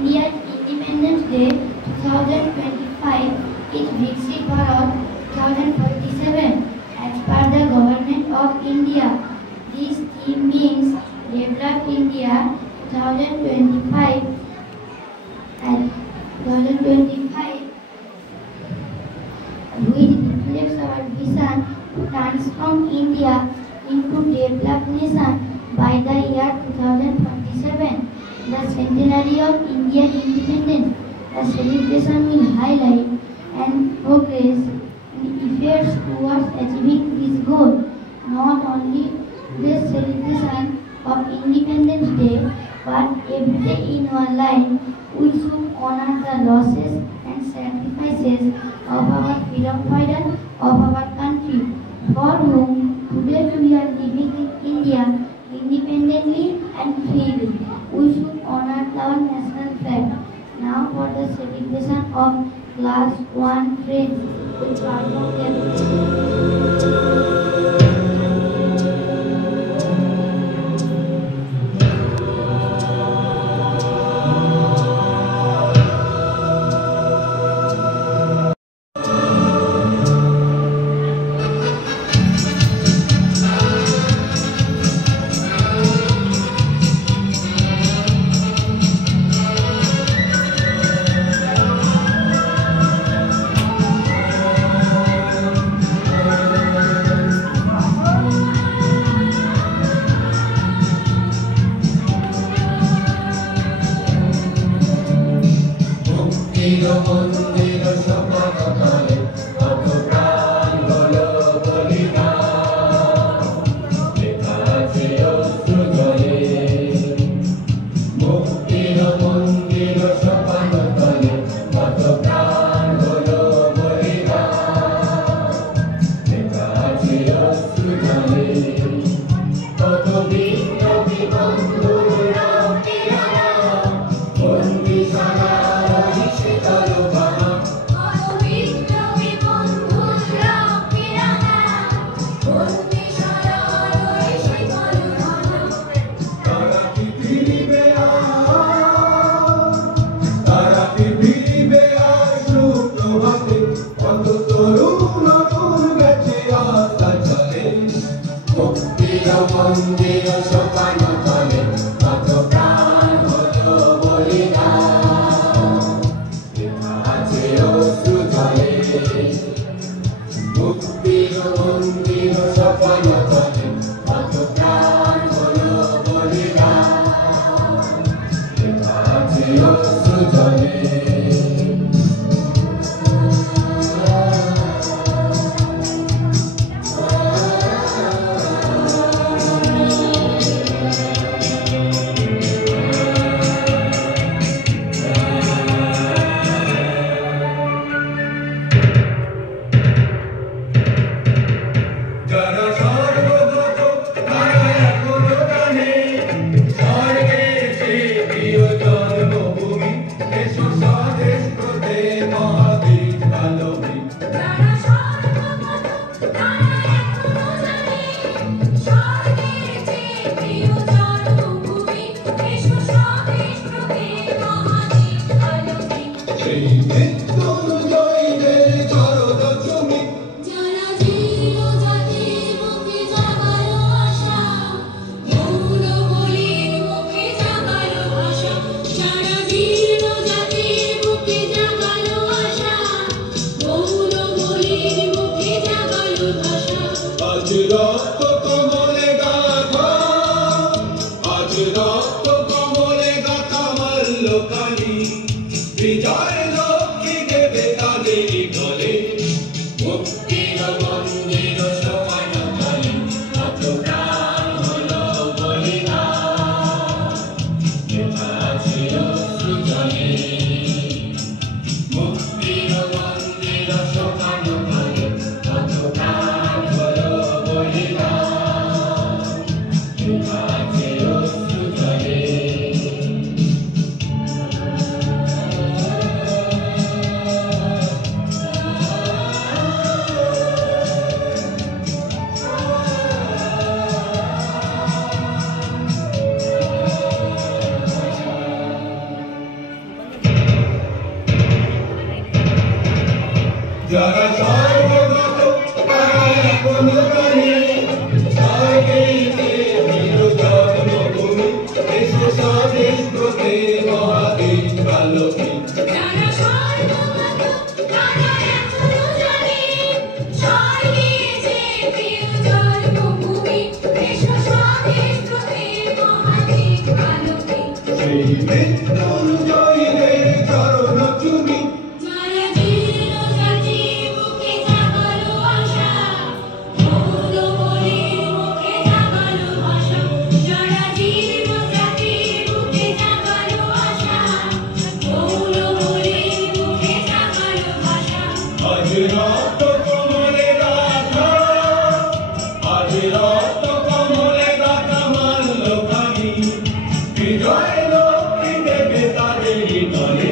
India's Independence Day 2025 is Viksit Bharat 2047 as per the Government of India. This theme means Develop India 2025 and 2025, which reflects our vision to transform India into developed nation by the year 2047, the centenary of India's independence. The celebration will highlight and progress and efforts towards achieving this goal. Not only the celebration of Independence Day, but every day in our life, we should honor the losses and sacrifices of our freedom fighters of our country, for whom today we are living in India independently and freely. We should honor our national flag. Now for the celebration of Class 1 friends, we perform their যারা সর্বগত তারা এখন জানে স্বর্গেতে বীর জন্মভূমি এসে স্বদেশ ব্রতে মহাদেশ আলোকে যারা সর্বগত তারা এখনো জানে স্বর্গেতে বীর জন্মভূমি এসে স্বদেশ ব্রতে মহাদেশ আলোকে সেই মৃত্যুর জয়ীদের চরণ চুমি যারা জীর্ণ জাতির বুকে জাগালো আশা মৌলমণির মুখে জাগালো ভাষা যারা জীর্ণ জাতির বুকে জাগালো আশা মৌলমণির মুখে জাগালো ভাষা আজ রক্ত কমলে গাথা আজ রক্ত কমলে গাথা মানল খানি বিজয় লক্ষ্মী দেবে তাদের তলে